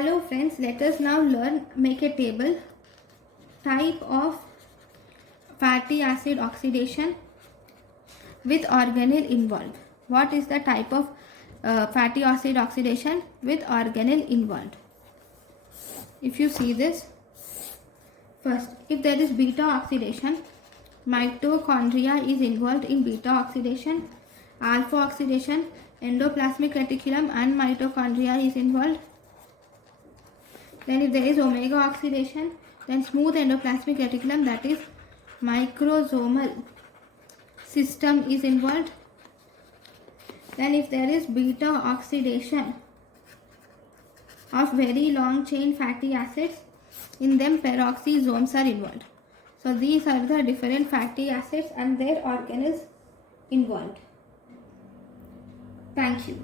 Hello friends, let us now make a table. Type of fatty acid oxidation with organelle involved. What is the type of fatty acid oxidation with organelle involved? If you see this, first, if there is beta oxidation, mitochondria is involved in beta oxidation, alpha oxidation, endoplasmic reticulum and mitochondria is involved. Then if there is omega oxidation, then smooth endoplasmic reticulum, that is microsomal system, is involved. Then if there is beta oxidation of very long chain fatty acids, in them peroxisomes are involved. So these are the different fatty acids and their organelles involved. Thank you.